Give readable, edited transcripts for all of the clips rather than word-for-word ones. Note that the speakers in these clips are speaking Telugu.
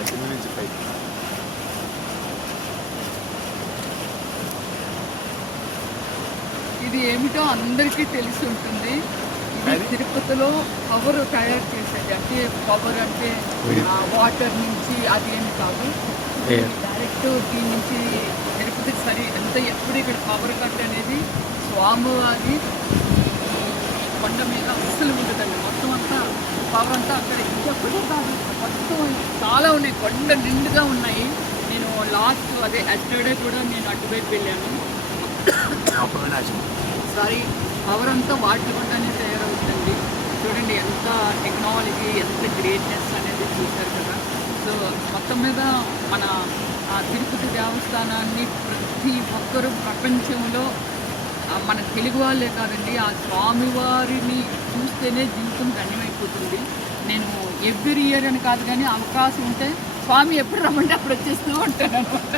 అలా కింద నుంచి పైకి. ఇది ఏమిటో అందరికీ తెలిసి ఉంటుంది. ఇది తిరుపతిలో పవర్ తయారు చేసేది. అంటే పవర్ అంటే వాటర్ నుంచి అది ఏమి కాదు, డైరెక్ట్ దీని నుంచి తిరుపతికి సరి ఎంత ఎప్పుడు ఇక్కడ పవర్ కట్ అనేది స్వామివారి కొండ మీద అస్సలు ఉండదండి. మొత్తం అంతా పవర్ అంతా అక్కడ ఇంకెప్పుడూ కాదు, మొత్తం చాలా ఉన్నాయి, కొండ నిండుగా ఉన్నాయి. నేను లాస్ట్ అదే ఎస్టర్డే కూడా నేను అటువైపు వెళ్ళాను. సారీ, పవర్ అంతా వాటి వల్లనే తయారవుతుంది. చూడండి ఎంత టెక్నాలజీ, ఎంత గ్రేట్నెస్ అనేది చూశారు కదా. సో మొత్తం మీద మన తిరుపతి దేవస్థానాన్ని ప్రతి ఒక్కరూ ప్రపంచంలో మన తెలుగు వాళ్ళే కాదండి, ఆ స్వామివారిని చూస్తేనే జీవితం ధన్యమైపోతుంది. నేను ఎవ్రీ ఇయర్ అని కాదు, కానీ అవకాశం ఉంటే స్వామి ఎప్పుడు రమ్మంటే అప్పుడు వచ్చేస్తూ ఉంటాను అనమాట.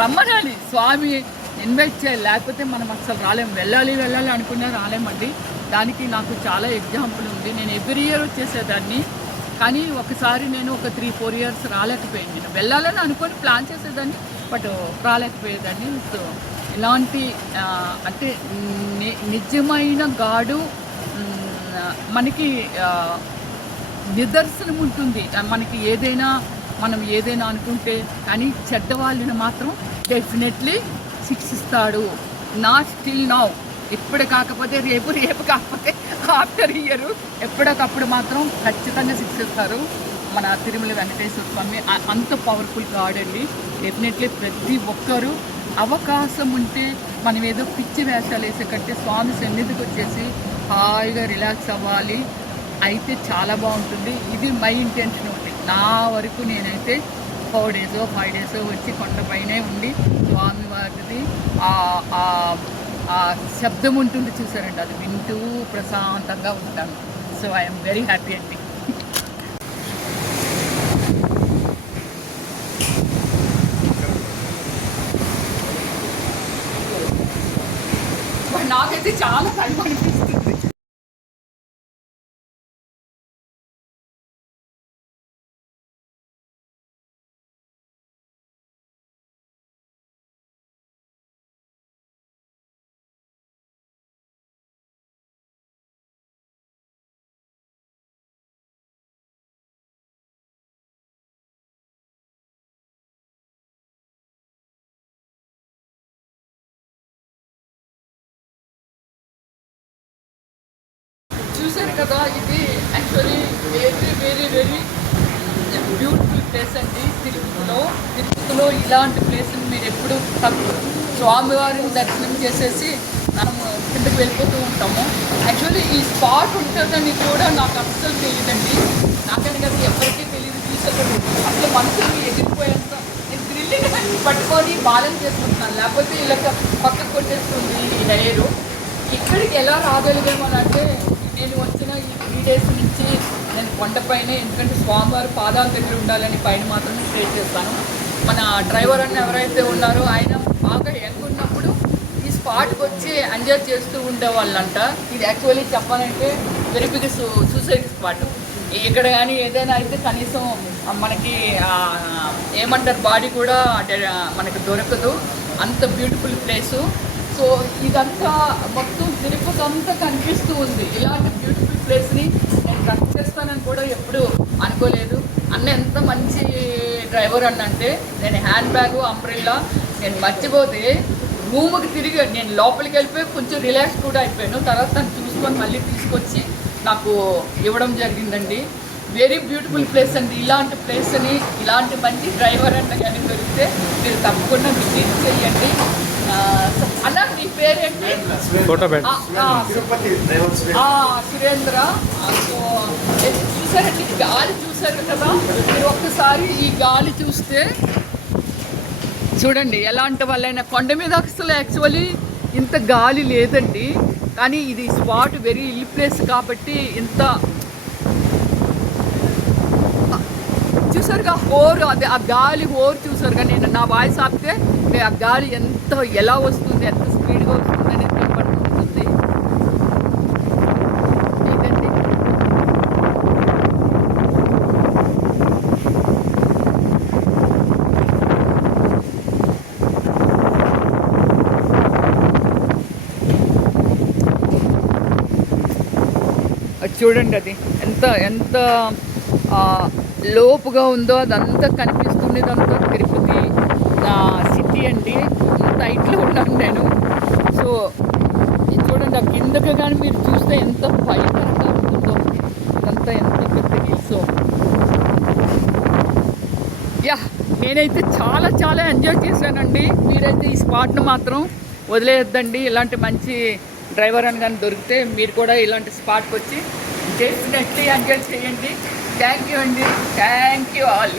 రమ్మనాలి, స్వామి ఇన్వైట్ చేయాలి, లేకపోతే మనం అసలు రాలేము. వెళ్ళాలి అనుకున్నా రాలేమండి. దానికి నాకు చాలా ఎగ్జాంపుల్ ఉంది. నేను ఎవ్రీ ఇయర్ వచ్చేసేదాన్ని, కానీ ఒకసారి నేను ఒక 3-4 ఇయర్స్ రాలేకపోయాను. నేను వెళ్ళాలని అనుకొని ప్లాన్ చేసేదాన్ని, బట్ రాలేకపోయేదాన్ని. సో ఇలాంటి అంటే నిజమైన గాడు మనకి నిదర్శనం ఉంటుంది. మనకి మనం ఏదైనా అనుకుంటే, కానీ చెడ్డవాళ్ళని మాత్రం డెఫినెట్లీ శిక్షిస్తాడు. నాట్ స్టిల్ నౌ, ఇప్పుడు కాకపోతే రేపు కాకపోతే ఆఫ్టర్ ఇయర్ ఎప్పటికప్పుడు మాత్రం ఖచ్చితంగా శిక్షిస్తారు మన తిరుమల వెంకటేశ్వర స్వామి. అంత పవర్ఫుల్ కాడండి. డెఫినెట్లీ ప్రతి ఒక్కరూ అవకాశం ఉంటే మనం ఏదో పిచ్చి వేషాలు వేసే కంటే స్వామి సన్నిధికి వచ్చేసి హాయిగా రిలాక్స్ అవ్వాలి, అయితే చాలా బాగుంటుంది. ఇది మై ఇంటెన్షన్ ఉంది. నా వరకు నేనైతే 4 days 5 days వచ్చి కొండపైనే ఉండి స్వామివారిది ఆ శబ్దం ఉంటుంది చూసారండి, అది వింటూ ప్రశాంతంగా ఉంటాను. సో ఐఎమ్ వెరీ హ్యాపీ అండి. నాకైతే చాలా టైం అనిపిస్తుంది. చూసారు కదా, ఇది యాక్చువల్లీ వెరీ బ్యూటిఫుల్ ప్లేస్ అండి. తిరుపతిలో ఇలాంటి ప్లేస్ని మీరు ఎప్పుడు స్వామివారిని దర్శనం చేసేసి మనము కిందకి వెళ్ళిపోతూ ఉంటాము. యాక్చువల్లీ ఈ స్పాట్ ఉంటుందని కూడా నాకు అస్సలు తెలియదండి. నాకని కదా ఎవరికీ తెలియదు. చూసేటప్పుడు అసలు మనుషులు ఎగిరిపోయేంత నేను థ్రిల్లింగ్ పట్టుకొని బ్యాలెన్స్ చేసుకుంటున్నాను, లేకపోతే ఇలా పక్కకు కొట్టేస్తుంది ఈ డైరు. ఇక్కడికి ఎలా రాగలిగామనంటే, నేను వచ్చిన ఈ 3 days నుంచి నేను కొండపైనే, ఎందుకంటే స్వామివారి పాదాల దగ్గర ఉండాలని పైన మాత్రమే స్టే చేస్తాను. మన డ్రైవర్ అన్న ఎవరైతే ఉన్నారో ఆయన బాగా యంగ్ ఉన్నప్పుడు ఈ స్పాట్కి వచ్చి ఎంజాయ్ చేస్తూ ఉండేవాళ్ళంట. ఇది యాక్చువల్లీ చెప్పాలంటే వెరీ బిగ్ సూసైడ్ స్పాట్. ఇక్కడ కానీ ఏదైనా అయితే కనీసం మనకి ఏమంటారు బాడీ కూడా మనకి దొరకదు, అంత బ్యూటిఫుల్ ప్లేసు. సో ఇదంతా మొత్తం తిరుపతి అంతా కనిపిస్తూ ఉంది. ఇలాంటి బ్యూటిఫుల్ ప్లేస్ని నేను రన్ చేస్తానని కూడా ఎప్పుడు అనుకోలేదు. అన్న ఎంత మంచి డ్రైవర్ అన్నంటే, నేను హ్యాండ్ బ్యాగ్ అంబ్రెల్లా నేను మర్చిపోతే రూమ్కి తిరిగి నేను లోపలికి వెళ్ళిపోయి కొంచెం రిలాక్స్ కూడా అయిపోయాను. తర్వాత తను చూసుకొని మళ్ళీ తీసుకొచ్చి నాకు ఇవ్వడం జరిగిందండి. వెరీ బ్యూటిఫుల్ ప్లేస్ అండి. ఇలాంటి ప్లేస్ని ఇలాంటి మంచి డ్రైవర్ అన్న కానీ దొరికితే మీరు తప్పకుండా విజిట్ చేయండి. అన్న మీ పేరేంటి? సురేంద్ర. సో చూసారండి, గాలి చూసారు కదా, మీరు ఒక్కసారి ఈ గాలి చూస్తే చూడండి ఎలాంటి వాళ్ళైనా. కొండ మీద అసలు యాక్చువల్లీ ఇంత గాలి లేదండి, కానీ ఇది స్పాట్ వెరీ హిల్ ప్లేస్ కాబట్టి ఇంత చూసారుగా హోర్, అదే ఆ గాలి హోర్ చూసారుగా. నేను నా వాయిస్ ఆపితే ఆ గాలి ఎలా వస్తుంది, ఎంత స్పీడ్గా వస్తుంది అనేది కనపడుతుంది. ఇదండి చూడండి అది ఎంత ఎంత లోపుగా ఉందో అదంతా కనిపిస్తుండేదంతా తిరుపతి సిటీ అండి. అంత హైట్లో ఉన్నాను నేను. సో ఇది చూడండి, ఆ కిందకి కానీ మీరు చూస్తే ఎంత భయంకరంగా ఉంటుందో, అదంతా ఎంత పెద్ద హిల్స్. యా, నేనైతే చాలా చాలా ఎంజాయ్ చేశానండి. మీరైతే ఈ స్పాట్ను మాత్రం వదిలేయొద్దండి. ఇలాంటి మంచి డ్రైవర్ అని కానీ దొరికితే మీరు కూడా ఇలాంటి స్పాట్కి వచ్చి డెఫినెట్లీ ఎంజాయ్ చేయండి. థ్యాంక్ యూ అండి, థ్యాంక్ యూ ఆల్.